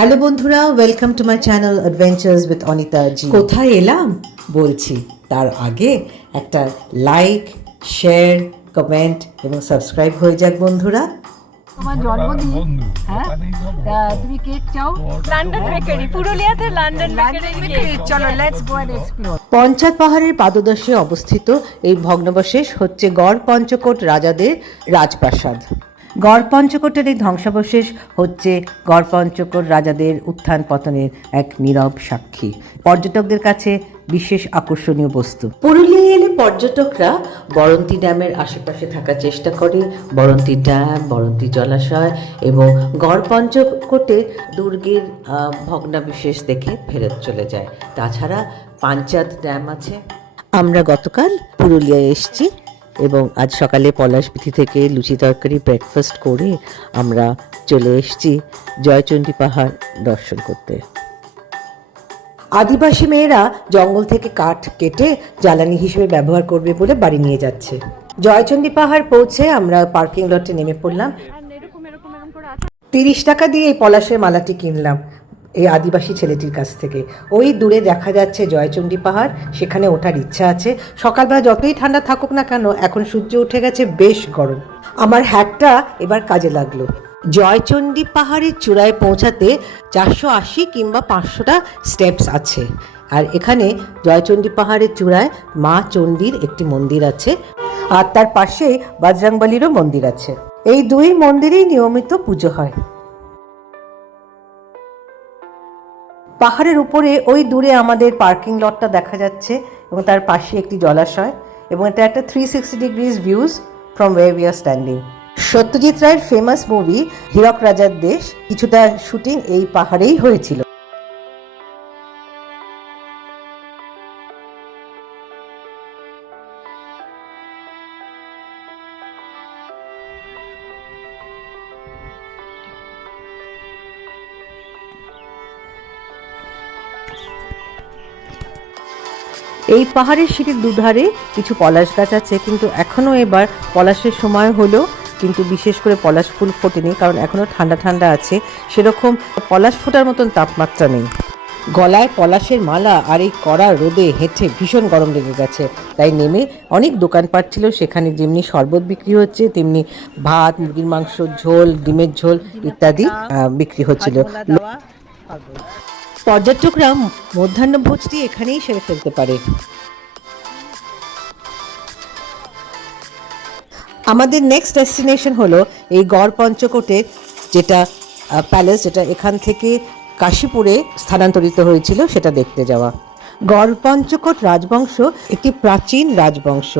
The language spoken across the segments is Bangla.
হ্যালো বন্ধুরা, welcome to my channel adventures with Anita ji. কোথায় এলাম বলছি, তার আগে একটা লাইক, শেয়ার, কমেন্ট এবং সাবস্ক্রাইব হয়ে যাক বন্ধুরা। তোমার জন্মদিন, হ্যাঁ, তুমি কেক চাও? লন্ডন বেকারি, পুরুলিয়াতে লন্ডন বেকারি। চলো let's go and explore. Panchayat পাহাড়ের পাদদেশে অবস্থিত এই ভগ্নাবশেষ হচ্ছে গড় পঞ্চকোট রাজাদের রাজপ্রাসাদ। গড় পঞ্চকোটের এই ধ্বংসাবশেষ হচ্ছে গড় পঞ্চকোট রাজাদের উত্থান পতনের এক নীরব সাক্ষী, পর্যটকদের কাছে বিশেষ আকর্ষণীয় বস্তু। পুরুলিয়ায় এলে পর্যটকরা বরন্তী ড্যামের আশেপাশে থাকার চেষ্টা করে। বরন্তী ড্যাম, বরন্তী জলাশয় এবং গড় পঞ্চকোটের দুর্গের ভগ্নাবশেষ দেখে ফেরত চলে যায়। তাছাড়া পাঞ্চায়েত ড্যাম আছে। আমরা গতকাল পুরুলিয়ায় এসেছি এবং আজ সকালে পলাশবিথি থেকে লুচি তরকারি ব্রেকফাস্ট করে আমরা চলে এসেছি জয়চণ্ডী পাহাড় দর্শন করতে। আদিবাসী মেয়েরা জঙ্গল থেকে কাঠ কেটে জ্বালানি হিসেবে ব্যবহার করবে বলে বাড়ি নিয়ে যাচ্ছে। জয়চণ্ডী পাহাড় পৌঁছে আমরা পার্কিং লটে নেমে পড়লাম। 30 টাকা দিয়ে এই পলাশের মালাটি কিনলাম এই আদিবাসী ছেলেটির কাছ থেকে। ওই দূরে দেখা যাচ্ছে জয়চণ্ডী পাহাড়, সেখানে ওঠার ইচ্ছা আছে। সকালবেলা যতই ঠান্ডা থাকুক না কেন, এখন সূর্য উঠে গেছে, বেশ গরম। আমার হ্যাটটা এবার কাজে লাগলো। জয়চণ্ডী পাহাড়ের চূড়ায় পৌঁছাতে 480 কিংবা 500টা স্টেপস আছে। আর এখানে জয়চণ্ডী পাহাড়ের চূড়ায় মা চণ্ডীর একটি মন্দির আছে, আর তার পাশে বজরংবলীরও মন্দির আছে। এই দুই মন্দিরেই নিয়মিত পুজো হয়। পাহাড়ের উপরে ওই দূরে আমাদের পার্কিং লটটা দেখা যাচ্ছে এবং তার পাশে একটি জলাশয়, এবং এটা একটা 360 degrees views from where we are standing. Satyajit রায়ের ফেমাস মুভি হীরক রাজার দেশ কিছুটা শুটিং এই পাহাড়েই হয়েছিল। এই পাহাড়ের সিঁড়ির দুধারে কিছু পলাশ গাছ আছে, কিন্তু এখনও এবার পলাশের সময় হলো, কিন্তু বিশেষ করে পলাশ ফুল ফোটেনি, কারণ এখনও ঠান্ডা ঠান্ডা আছে। সেরকম পলাশ ফোটার মতন তাপমাত্রা নেই। গলায় পলাশের মালা আর এই কড়া রোদে হেঁটে ভীষণ গরম লেগে গেছে, তাই নেমে অনেক দোকানপাট ছিল, সেখানে যেমনি শরবত বিক্রি হচ্ছে তেমনি ভাত, মুরগির মাংস, ঝোল, ডিমের ঝোল ইত্যাদি বিক্রি হচ্ছিল। পর্যটকরা মধ্যাহ্নভোজটি এখানেই সেরে ফেলতে পারে। আমাদের নেক্সট ডেস্টিনেশন হলো এই গড় পঞ্চকোটের যেটা প্যালেস, যেটা এখান থেকে কাশীপুরে স্থানান্তরিত হয়েছিল, সেটা দেখতে যাওয়া। গড় পঞ্চকোট রাজবংশ একটি প্রাচীন রাজবংশ।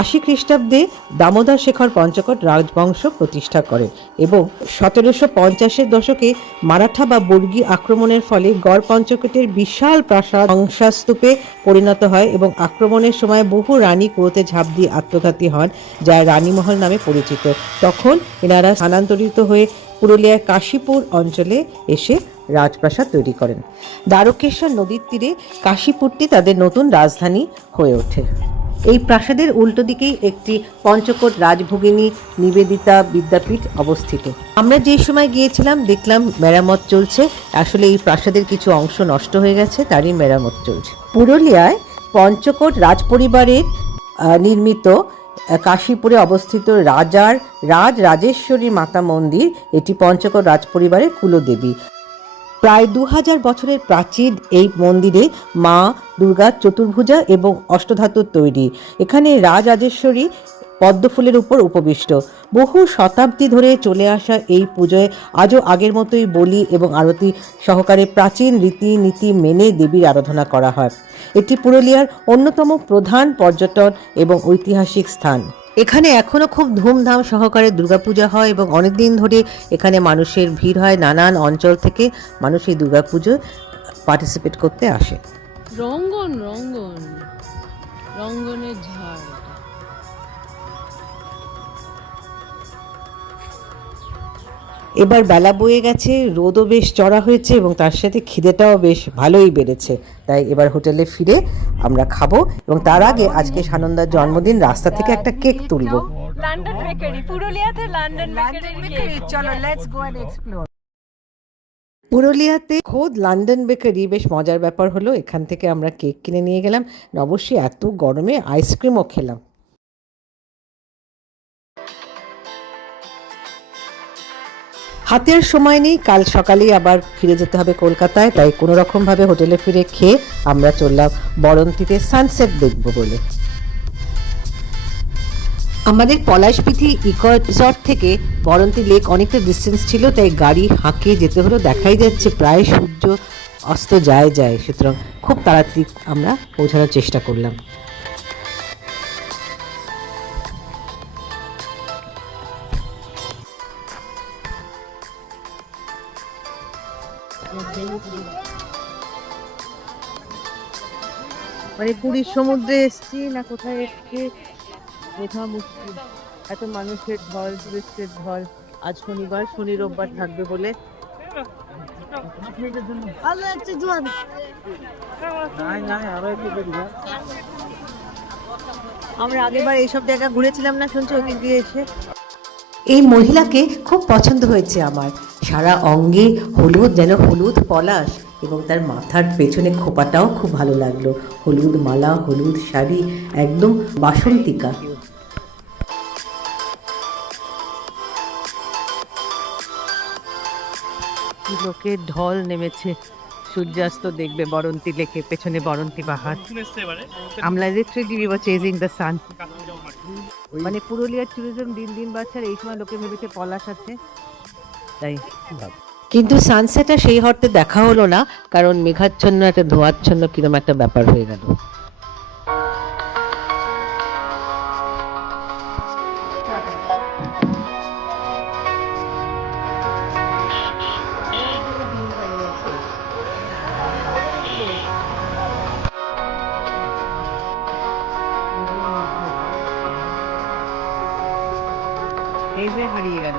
80 খ্রিস্টাব্দে দামোদর শেখর পঞ্চকোট রাজবংশ প্রতিষ্ঠা করেন এবং 1750-এর দশকে মারাঠা বা বর্গী আক্রমণের ফলে গড় পঞ্চকোটের বিশাল প্রাসাদ ধ্বংসস্তূপে পরিণত হয় এবং আক্রমণের সময় বহু রানী কুয়োতে ঝাঁপ দিয়ে আত্মঘাতী হন, যা রানীমহল নামে পরিচিত। তখন এনারা স্থানান্তরিত হয়ে পুরুলিয়ার কাশীপুর অঞ্চলে এসে রাজপ্রাসাদ তৈরি করেন। দ্বারকেশ্বর নদীর তীরে কাশীপুরটি তাদের নতুন রাজধানী হয়ে ওঠে। এই প্রাসাদের উল্টো দিকেই একটি পঞ্চকোট রাজভোগিনী নিবেদিতা বিদ্যাপীঠ অবস্থিত। আমরা যে সময় গিয়েছিলাম দেখলাম মেরামত চলছে। আসলে এই প্রাসাদের কিছু অংশ নষ্ট হয়ে গেছে, তারই মেরামত চলছে। পুরুলিয়ায় পঞ্চকোট রাজপরিবারের নির্মিত কাশীপুরে অবস্থিত রাজরাজেশ্বরী মাতা মন্দির, এটি পঞ্চকোট রাজপরিবারের কুলদেবী। প্রায় 2000 বছরের প্রাচীন এই মন্দিরে মা দুর্গা চতুর্ভুজা এবং অষ্টধাতুর তৈরি। এখানে রাজরাজেশ্বরী পদ্মফুলের উপর উপবিষ্ট। বহু শতাব্দী ধরে চলে আসা এই পুজোয় আজও আগের মতোই বলি এবং আরতি সহকারে প্রাচীন রীতিনীতি মেনে দেবীর আরাধনা করা হয়। এটি পুরুলিয়ার অন্যতম প্রধান পর্যটন এবং ঐতিহাসিক স্থান। এখানে এখনো খুব ধুমধাম সহকারে দুর্গাপূজা হয় এবং অনেকদিন ধরে এখানে মানুষের ভিড় হয়। নানান অঞ্চল থেকে মানুষ এই দুর্গাপুজোয় পার্টিসিপেট করতে আসে। রঙ্গনের ঝাড়। এবার বেলা বয়ে গেছে, রোদও বেশ চড়া হয়েছে এবং তার সাথে খিদেটাও বেশ ভালোই বেড়েছে, তাই এবার হোটেলে ফিরে আমরা খাবো। এবং তার আগে আজকে সানন্দার জন্মদিন, রাস্তা থেকে একটা কেক তুলবো। লন্ডন বেকারি, পুরুলিয়াতে লন্ডন বেকারি। চলো লেটস গো এন্ড এক্সপ্লোর। পুরুলিয়াতে খোদ লন্ডন বেকারি বেশ মজার ব্যাপার হলো, এখান থেকে আমরা কেক কিনে নিয়ে গেলাম, অবশ্যই এত গরমে আইসক্রিমও খেলাম। হাতে আর সময় নেই, কাল সকালেই আবার ফিরে যেতে হবে কলকাতায়, তাই কোনো রকমভাবে হোটেলে ফিরে খেয়ে আমরা চললাম বরন্তিতে সানসেট দেখব বলে। আমাদের পলাশপিথি ইকো রিসর্ট থেকে বরন্তি লেক অনেকটা ডিস্টেন্স ছিল, তাই গাড়ি হাঁকিয়ে যেতে হলো। দেখাই যাচ্ছে প্রায় সূর্য অস্ত যায়, সুতরাং খুব তাড়াতাড়ি আমরা পৌঁছানোর চেষ্টা করলাম। মানে পুরীর সমুদ্রে এসছি না কোথায় এসছি বোঝা মুশকিল। এত মানুষের ঢল, টুরিস্টের ঢল। আজ শনিবার, শনি রোববার থাকবে বলে আমরা আগেরবার এইসব জায়গা ঘুরেছিলাম না, শুনছি ওই দিক দিয়ে এসে। এই মহিলাকে খুব পছন্দ হয়েছে আমার, সারা অঙ্গে হলুদ, যেন হলুদ পলাশ, এবং তার মাথার পেছনে খোপাটাও খুব ভালো লাগলো, হলুদ মালা, হলুদ শাড়ি, একদম বাসন্তিকা। কি লোকের ঢল নেমেছে সূর্যাস্ত দেখবে বরন্তি লেকে, পেছনে বরন্তি পাহাড়। আমরা literally we were chasing the sun. মানে পুরুলিয়ার ট্যুরিজম দিন দিন বাড়ছে, আর এই সময় লোকে ভেবেছে পলাশ আছে তাই। কিন্তু সানসেটটা সেই অর্থে দেখা হলো না, কারণ মেঘাচ্ছন্ন একটা ধোঁয়াচ্ছন্ন কিরম একটা ব্যাপার হয়ে গেল। এই যে হারিয়ে গেল।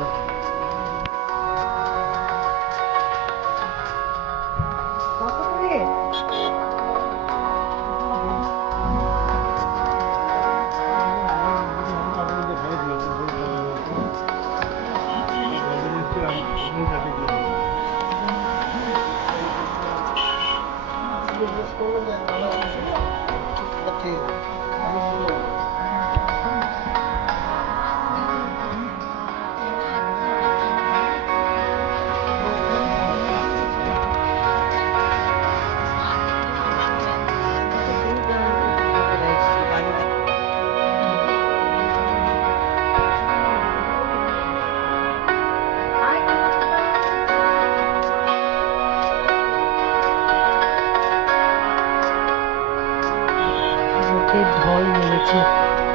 ঢল নেমেছে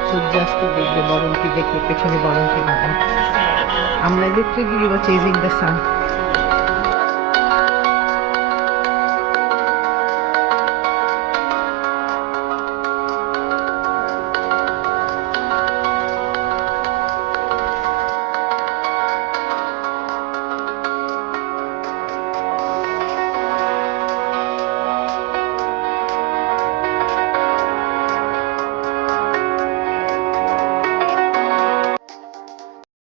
সূর্যাস্ত দেখবে বরন্তি দেখবে, পেছনে বরন্তি পাহাড়। আমরা literally we were chasing the sun.